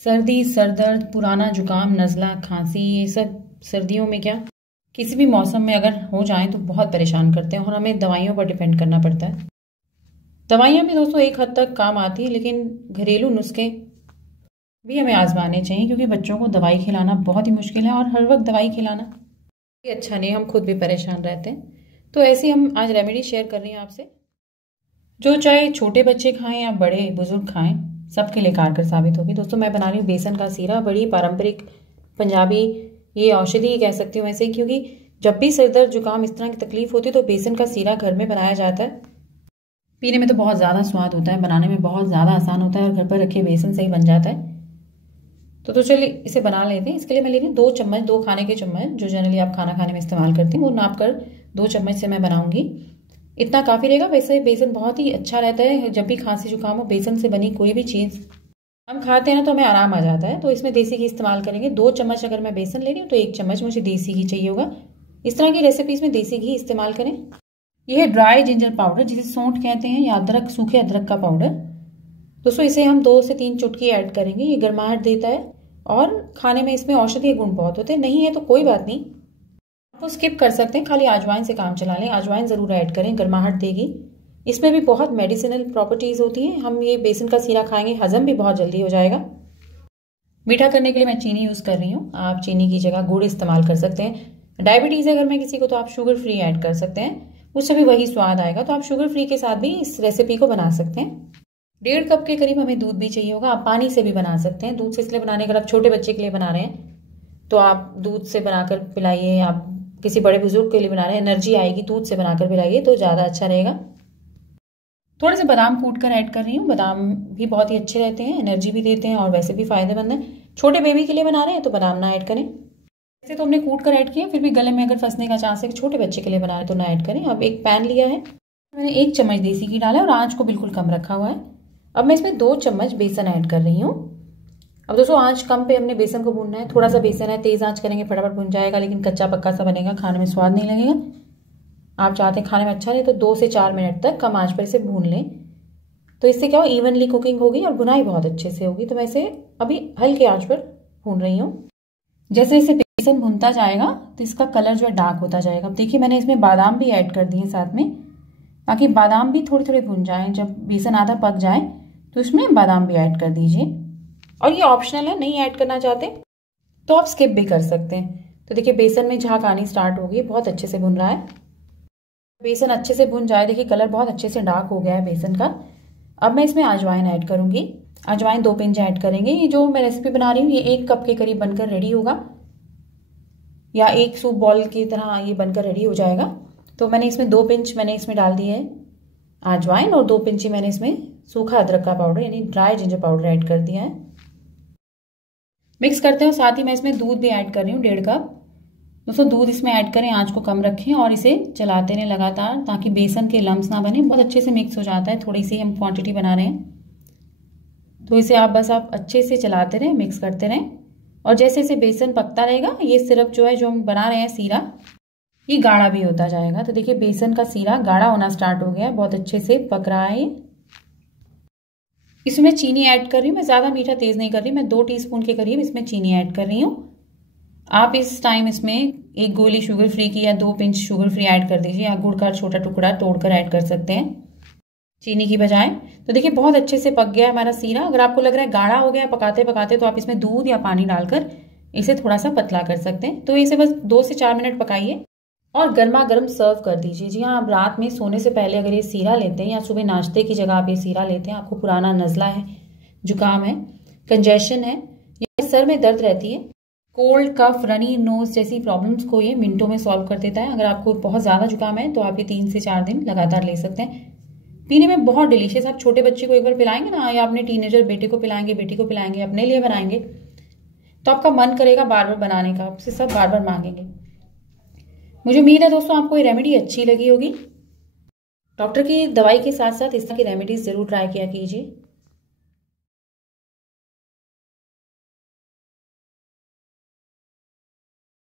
सर्दी, सर दर्द, पुराना जुकाम, नज़ला, खांसी, ये सब सर्दियों में क्या किसी भी मौसम में अगर हो जाए तो बहुत परेशान करते हैं और हमें दवाइयों पर डिपेंड करना पड़ता है। दवाइयाँ भी दोस्तों एक हद तक काम आती है, लेकिन घरेलू नुस्खे भी हमें आजमाने चाहिए, क्योंकि बच्चों को दवाई खिलाना बहुत ही मुश्किल है और हर वक्त दवाई खिलाना ये अच्छा नहीं, हम खुद भी परेशान रहते हैं। तो ऐसे हम आज रेमेडी शेयर कर रही हैं आपसे, जो चाहे छोटे बच्चे खाएं या बड़े बुजुर्ग खाएं, सबके लिए कारगर साबित होगी। दोस्तों मैं बना रही हूँ बेसन का सीरा, बड़ी पारंपरिक पंजाबी ये औषधि कह सकती हूँ ऐसे, क्योंकि जब भी सिर दर्द जुकाम इस तरह की तकलीफ होती है तो बेसन का सीरा घर में बनाया जाता है। पीने में तो बहुत ज़्यादा स्वाद होता है, बनाने में बहुत ज़्यादा आसान होता है और घर पर रखे बेसन से ही बन जाता है। तो चलिए इसे बना लेते हैं। इसके लिए मैं ले रही हूँ 2 चम्मच, 2 खाने के चम्मच, जो जनरली आप खाना खाने में इस्तेमाल करते हैं, वो नाप कर 2 चम्मच से मैं बनाऊंगी। इतना काफ़ी रहेगा। वैसे बेसन बहुत ही अच्छा रहता है, जब भी खांसी जुकाम हो बेसन से बनी कोई भी चीज़ हम खाते हैं ना तो हमें आराम आ जाता है। तो इसमें देसी घी इस्तेमाल करेंगे। 2 चम्मच अगर मैं बेसन ले रही हूँ तो 1 चम्मच मुझे देसी घी चाहिए होगा। इस तरह की रेसिपीज में देसी घी इस्तेमाल करें। यह है ड्राई जिंजर पाउडर, जिसे सौंठ कहते हैं, या अदरक, सूखे अदरक का पाउडर। दोस्तों इसे हम 2 से 3 चुटकी ऐड करेंगे। ये गर्माहट देता है और खाने में इसमें औषधीय गुण बहुत होते हैं। नहीं है तो कोई बात नहीं, आपको स्किप कर सकते हैं, खाली अजवाइन से काम चला लें। अजवाइन जरूर ऐड करें, गर्माहट देगी। इसमें भी बहुत मेडिसिनल प्रॉपर्टीज होती हैं। हम ये बेसन का सीरा खाएंगे, हजम भी बहुत जल्दी हो जाएगा। मीठा करने के लिए मैं चीनी यूज कर रही हूँ, आप चीनी की जगह गुड़ इस्तेमाल कर सकते हैं। डायबिटीज है अगर मैं किसी को तो आप शुगर फ्री ऐड कर सकते हैं, उससे भी वही स्वाद आएगा। तो आप शुगर फ्री के साथ भी इस रेसिपी को बना सकते हैं। 1.5 कप के करीब हमें दूध भी चाहिए होगा। आप पानी से भी बना सकते हैं। दूध से इसलिए बनाने, अगर आप छोटे बच्चे के लिए बना रहे हैं तो आप दूध से बनाकर पिलाइए। आप किसी बड़े बुजुर्ग के लिए बना रहे हैं, एनर्जी आएगी, दूध से बनाकर पिलाइए तो ज़्यादा अच्छा रहेगा। थोड़े से बादाम कूट कर ऐड कर रही हूँ। बादाम भी बहुत ही अच्छे रहते हैं, एनर्जी भी देते हैं और वैसे भी फायदेमंद है। छोटे बेबी के लिए बना रहे हैं तो बादाम ना ऐड करें। वैसे तो हमने कूट कर ऐड किया, फिर भी गले में अगर फंसने का चांस है कि छोटे बच्चे के लिए बना रहे हैं तो ना ऐड करें। अब एक पैन लिया है, मैंने 1 चम्मच देसी घी डाला और आँच को बिल्कुल कम रखा हुआ है। अब मैं इसमें 2 चम्मच बेसन ऐड कर रही हूँ। अब दोस्तों आँच कम पे हमने बेसन को भूनना है। थोड़ा सा बेसन है, तेज आँच करेंगे फटाफट भुन जाएगा, लेकिन कच्चा पक्का सा बनेगा, खाने में स्वाद नहीं लगेगा। आप चाहते हैं खाने में अच्छा रहे तो 2 से 4 मिनट तक कम आँच पर इसे भून लें। तो इससे क्या हो, इवनली कुकिंग होगी और भुनाई बहुत अच्छे से होगी। तो मैं इसे अभी हल्के आंच पर भून रही हूँ। जैसे जैसे बेसन भुनता जाएगा तो इसका कलर जो है डार्क होता जाएगा। अब देखिए मैंने इसमें बादाम भी ऐड कर दिए साथ में, ताकि बादाम भी थोड़े थोड़े भुन जाएं। जब बेसन आधा पक जाए तो इसमें बादाम भी ऐड कर दीजिए। और ये ऑप्शनल है, नहीं ऐड करना चाहते तो आप स्किप भी कर सकते हैं। तो देखिए बेसन में झाग आनी स्टार्ट होगी, बहुत अच्छे से भुन रहा है। बेसन अच्छे से भुन जाए, देखिए कलर बहुत अच्छे से डार्क हो गया है बेसन का। अब मैं इसमें अजवाइन ऐड करूंगी। अजवाइन 2 पिंच ऐड करेंगे। ये जो मैं रेसिपी बना रही हूँ ये 1 कप के करीब बनकर रेडी होगा, या 1 सूप बॉल की तरह ये बनकर रेडी हो जाएगा। तो मैंने इसमें 2 पिंच मैंने इसमें डाल दिए है अजवाइन, और 2 पिंच ही मैंने इसमें सूखा अदरक का पाउडर यानी ड्राई जिंजर पाउडर ऐड कर दिया है। मिक्स करते हैं। साथ ही मैं इसमें दूध भी ऐड कर रही हूँ, 1.5 कप। दोस्तों दूध इसमें ऐड करें, आंच को कम रखें और इसे चलाते रहें लगातार, ताकि बेसन के लम्स ना बने। बहुत अच्छे से मिक्स हो जाता है, थोड़ी सी हम क्वांटिटी बना रहे हैं तो इसे आप अच्छे से चलाते रहें, मिक्स करते रहें। और जैसे जैसे बेसन पकता रहेगा ये सिरप जो है, जो हम बना रहे हैं सीरा, ये गाढ़ा भी होता जाएगा। तो देखिए बेसन का सीरा गाढ़ा होना स्टार्ट हो गया है, बहुत अच्छे से पक रहा है। इसमें चीनी ऐड कर रही हूँ मैं, ज़्यादा मीठा तेज नहीं कर रही, मैं 2 टीस्पून के करीब इसमें चीनी ऐड कर रही हूँ। आप इस टाइम इसमें 1 गोली शुगर फ्री की या 2 पिंच शुगर फ्री ऐड कर दीजिए, या गुड़ का छोटा टुकड़ा तोड़कर ऐड कर सकते हैं चीनी की बजाय। तो देखिए बहुत अच्छे से पक गया है हमारा सीरा। अगर आपको लग रहा है गाढ़ा हो गया पकाते पकाते तो आप इसमें दूध या पानी डालकर इसे थोड़ा सा पतला कर सकते हैं। तो इसे बस 2 से 4 मिनट पकाइए और गर्मा गर्म सर्व कर दीजिए। जी हाँ, आप रात में सोने से पहले अगर ये सीरा लेते हैं या सुबह नाश्ते की जगह आप ये सीरा लेते हैं, आपको पुराना नज़ला है, जुकाम है, कंजेशन है या सर में दर्द रहती है, कोल्ड, कफ, रनी नोज जैसी प्रॉब्लम्स को ये मिनटों में सॉल्व कर देता है। अगर आपको बहुत ज़्यादा जुकाम है तो आप ये 3 से 4 दिन लगातार ले सकते हैं। पीने में बहुत डिलीशियस। आप छोटे बच्चे को एक बार पिलाएंगे ना, या अपने टीनेजर बेटे को पिलाएंगे, बेटी को पिलाएंगे, अपने लिए बनाएंगे तो आपका मन करेगा बार बार बनाने का, आपसे सब बार बार मांगेंगे। मुझे उम्मीद है दोस्तों आपको ये रेमेडी अच्छी लगी होगी। डॉक्टर की दवाई के साथ साथ इस तरह की रेमेडीज जरूर ट्राई किया कीजिए।